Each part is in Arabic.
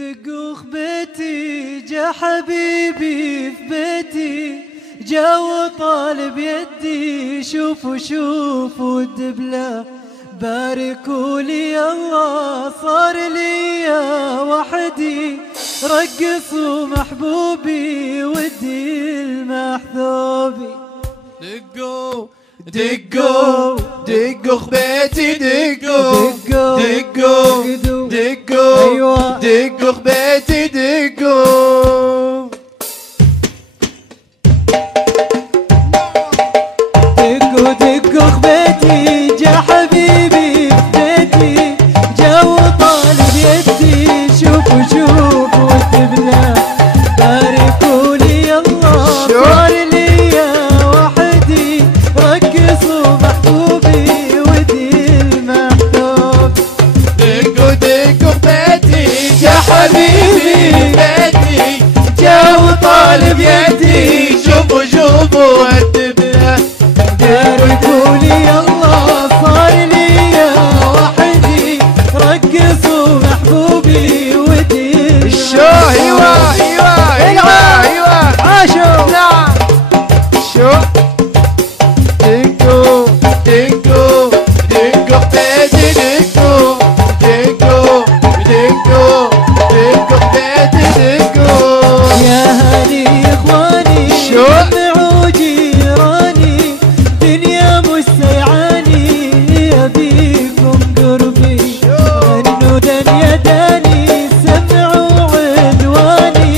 دقوخ بيتي جا حبيبي في بيتي، جا وطالب يدي، شوفوا شوفوا الدبلة باركوا لي الله، صار لي وحدي رقصوا محبوبي ودي المحذوبي. دقوا دقوا دقوا خبيتي، دقوا دقوا دقوا دقوا خبيتي، دقوا دقوا دقوا خبيتي جا حبيبي في بيتي، جا وطالب يدي، شوفوا شوفوا الدبلة باركوا لي الله، صار لي وحدي رقصوا محبوبي ودي المحبوب. دقوا دقوا خبيتي جا حبيبي بيتي، جا وطالب يدي، شوفوا شوفوا الدبلة باركوا لي الله، صار لي وحدي رقصوا محبوبي ودي الشو. ايوه ايوه ايوه ايوه عاشوا. نعم شو. دقوا دقوا دقوا خبيتي، دقوا دقوا دقوا دقوا خبيتي، دقوا يا هاني اخواني شو؟ جمعوا جيراني، دنيا مستيعاني ابيكم قربي، غنوا دنيا داني، سمعوا عنواني،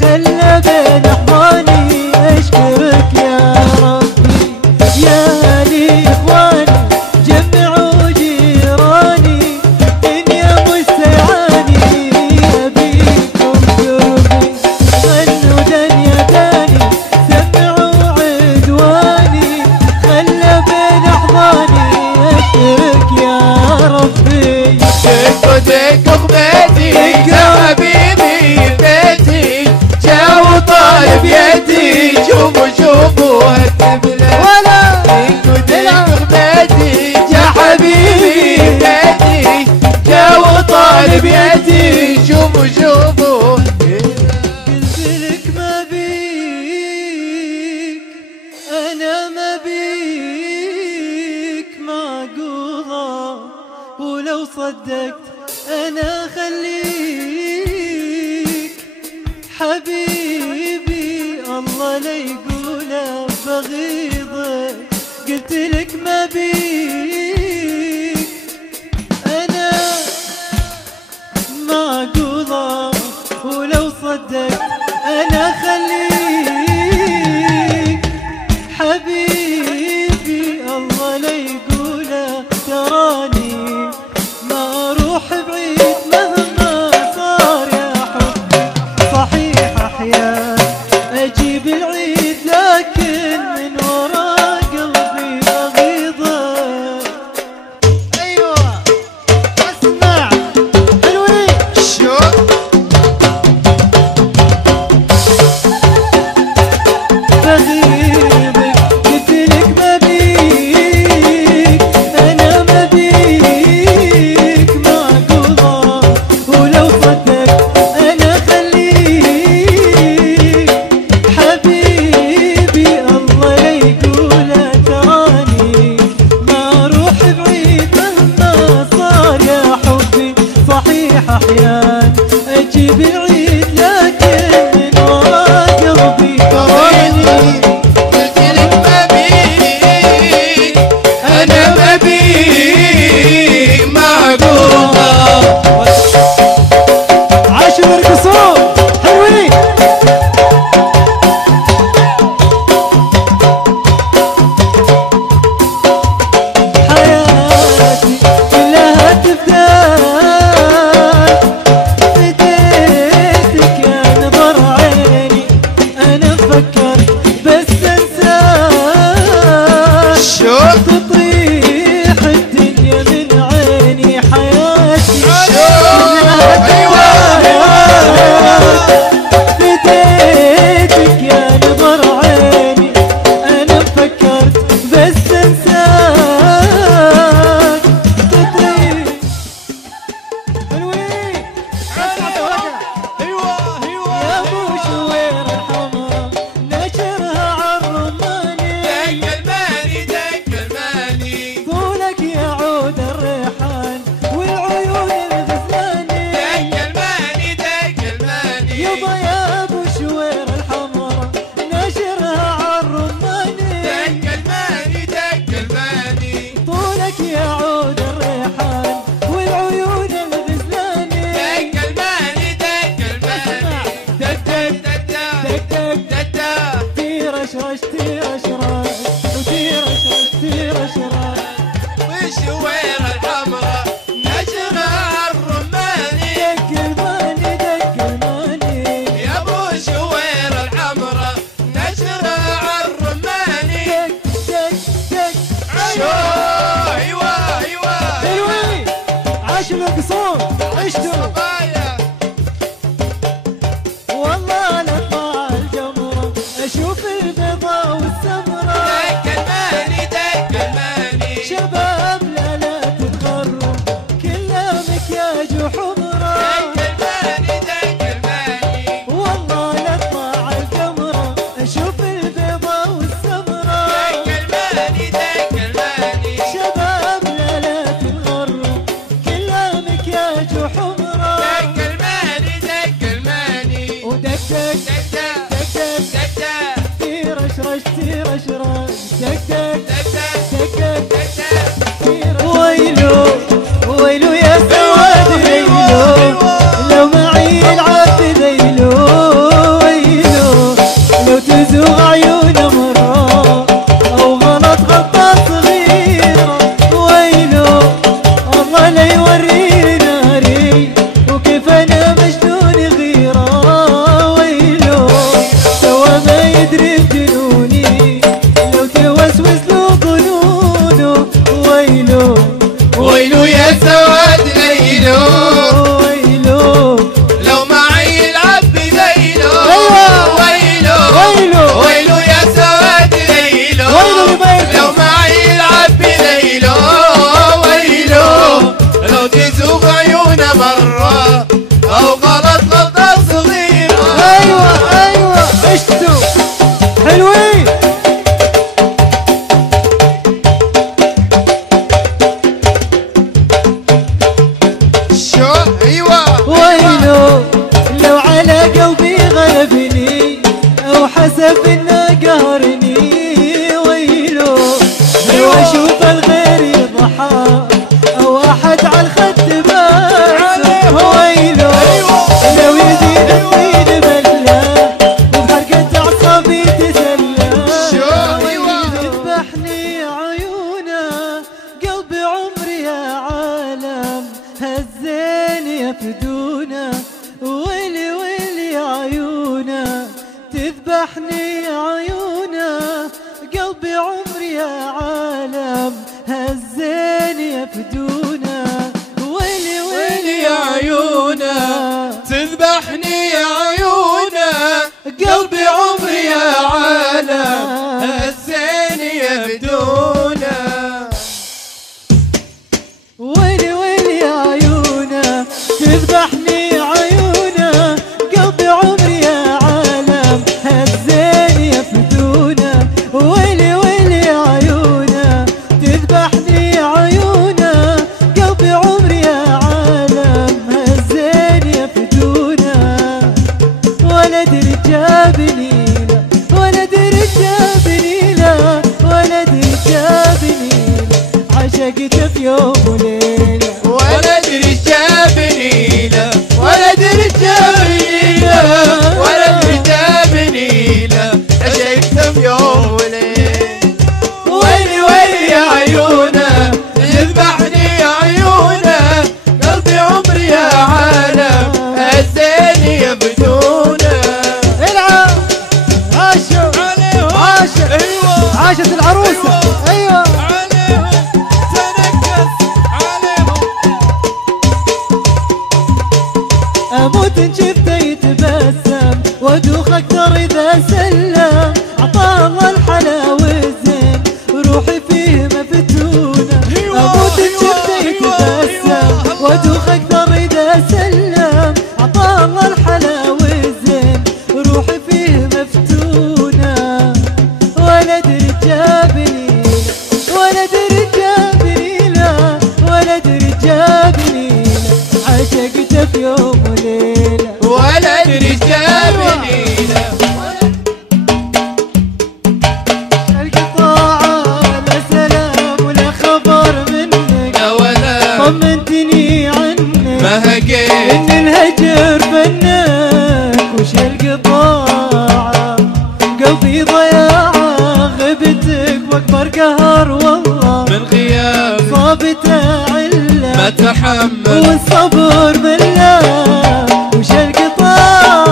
خلى بين احضاني اشكرك يا ربي. يا هاني اخواني جمعوا جيراني، دنيا مستيعاني ابيكم قربي، غنوا دنيا داني، سمعوا عدواني، خلى بين احضاني اشكرك يا ربي. دقوا دقوا خبيتي يا حبيبي بيتي، جا وطالب يدي، شوفوا شوفوا الدبلة دقوا دقوا خبيتي يا حبيبي بيتي، جا وطالب يدي، شوفوا شوفوا. قلتلك ما بيك انا ما بيك معقولة، ولو صدقت انا خليك حبيبي، الله لا يقوله بغيضك. قلتلك ما بيك انا معقولة، ولو صدقت انا خليك حبيبي، الله لا يقوله تراني ما اروح بعيد مهما صار يا حبي، صحيح احيان اجيب العيد لكن من ورا قلبي بغيضك. ايوه اسمع حلوين شو. بغيضك، يابا يا ابو شوير الحمرا نشرها عالرماني دق الماني دق الماني طولك يعود الريحان والعيون الغزلاني دق الماني دق الماني دق دق دق دق دق تيرشرش تيرشرش وتيرشرش تيرشرش وشوير الحمرا نشرها الرماني دق الماني دق الماني يا ابو شوير الحمرا نشرها الرماني دق دق دق شو ايوه ايوه حلوين عاش القصور عشتوا صبايا والله لطلع الجمرة اشوف البيضاء والسمرة دق الماني دق الماني شباب لا لا تتغروا كلها مكياج وحمرة دق الماني دق الماني والله لطلع الجمرة اشوف البيضاء والسمرة دق الماني دق الماني شباب لا لا تتغروا كلها مكياج وحمرة دق الماني دق الماني ودكدك دق دكدك دق دق تيرشرش تيرشرش دكدك دق دكدك دق ويلو ويلو يا سواد ليلو لو معي العبد ذيلو ويلو لو تزوغ عيونه مرة أو غلط غلطة صغيرة ويلو الله لا يوريني ناري وكيف أنا مجنون غيرة ويلو سوا ما يدري بجنوني لو توسوس له ظنونه ويلو ويلو يا سواد ليلو ويلو لو معي العب ليلو أيوة. ويلو ويلو. ويلو يا سواد ليلو ويلو لما يركب. لو معي العب ليلو ويلو لو تزوغ عيونه مرة أو غلط غلطة صغيرة ايوه ايوه عشتوا حلوين شو ايوه ويلو لو على قلبي غلبني او حسب انه قهرني ويلو لو اشوف الغير يضحى او احد على الخد باعه ويلو لو يزيد الطين بله وبحركة اعصابي تسلى شو ايوه تذبحني عيونه قلبي عمري يا عالم هالزين يفدونه ويلي ويلي عيونه تذبحني عيونه قلبي عمري يا عالم هالزين يفدونه ويلي ويلي عيونه تذبحني يا عيونه قلبي عمري يا عالم الزين يبدونه ويلي ويلي عيونه تذبحني عيونه قلبي عمري يا عالم هالزين يفدونه ويلي ويلي عيونه تذبحني عيونه قلبي عمري يا عالم هالزين يفدونه ولد رجابني له ولد رجابني له ولد رجابني له عشقته في يوم وليله ولد رجابني له ولد رجابني له ولد رجابني له عشقته في يوم وليل ويلي ويلي يا عيونه يذبحني عيونه قلبي عمري يا عالم الزين يبدونه العب عاشوا عاشت ايوه عاشت العروسه ايوه عليهم تنكس عليهم اموت ان شفته يتبسم وادوخ اكثر اذا سلم عطاه الله الحلا والزين روحي فيه مفتونه اموت ان شفته يتبسم وادوخ اكثر اذا سلم عطاه الله الحلا والزين روحي فيه مفتونه ولد رجابني ولد رجابني له ولد رجابني له عشقته في يوم وليله تحمل والصبر بالله وش القطاع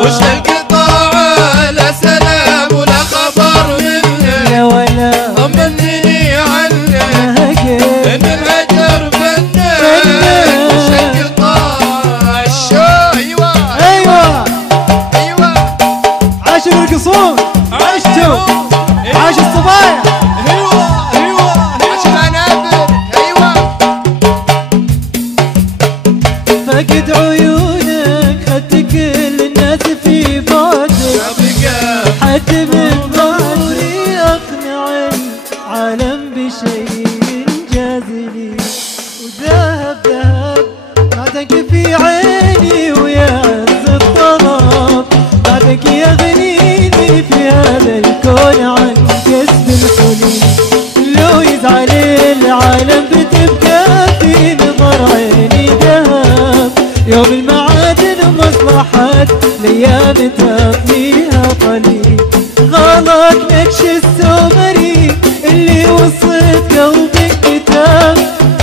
وش القطاع لا سلام ولا خبر منه لا ولا طمني عنه ان الهجر فنه وش القطاع الشو ايوه عاش القصور عشتوا عاش الصبايا عاش العنابر فقد عيونك خدت كل الناس في بعدك حد من بعدي يقنع العالم بشيء جاذلي وذهب ذهب بعدك في عيني ويا عز الطلب بعدك يغنيني في هذا الكون عن كسب الحلي لو يزعل العالم بتبقى في نظر عيني ذهب يوم المعادن مصلحات الايام تبنيها طلي غلط نكش السومري اللي وصلت قلبي كتاب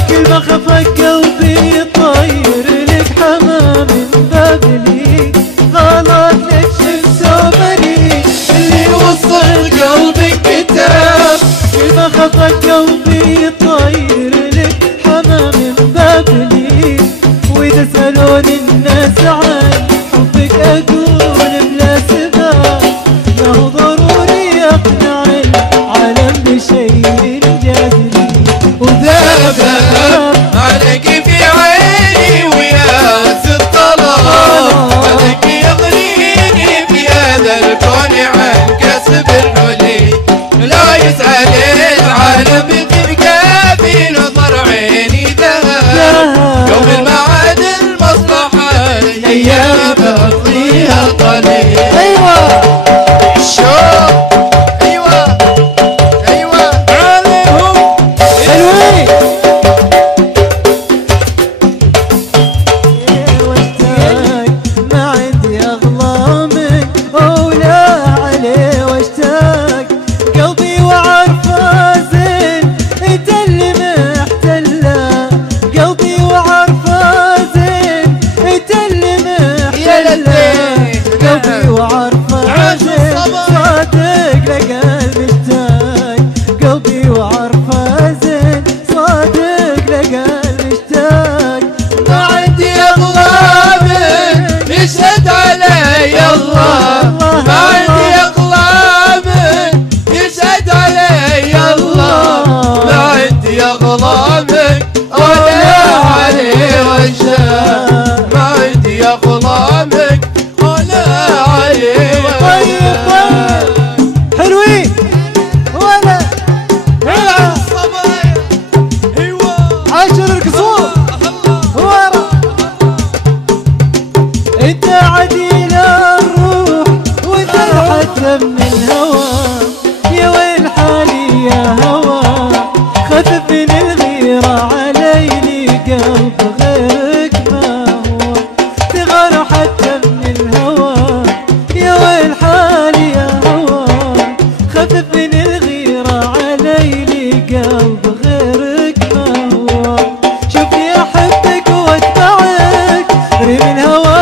كل ما خفك قلبي يطير لك حمام من بابلي غلط نكش السومري اللي وصلت قلبي كتاب كل ما خفك قلبي يطير لك حمام من بابلي واذا سالوني الناس عن حبك اقول بلا سبب ما هو ضروري اقنع العالم بشيء جاذلي وذهب عليك في عيني ويا الطلب عليك يغنيني في هذا الكون عن كسب الحلي لا يسأل العالم تبقى في نظر عيني ذهب يوم المعاد المصلحة الأيام تقضيها طليل الشوق عليهم حلوين واشتاق ما عندي اغلى منك ولا عليه واشتاق قلبي وعارفه زين انت اللي محتله قلبي وعارفه زين انت اللي محتله قلبي وعارفه زين صادق لقلب مشتاق قلبي وعارفه زين صادق لقلب مشتاق ما عندي أقلام يشهد علي الله ما عندي أقلام يشهد علي الله ما عندي أقلام ولا علي وجه ما عندي أقلام ولا علي طيب حلوين ولا الصبايا عاشر القصور ورا انت عديل الروح وانت حتى من الهوى يا ويل حالي يا هوى خفف من الغيرة عليني قلب غيرك ما هو تغار حتى من الهوى يا ويل حالي يا هوى خفف من الغيرة عليني قلب غيرك ما هو شوفني احبك واتبعك ري من هوى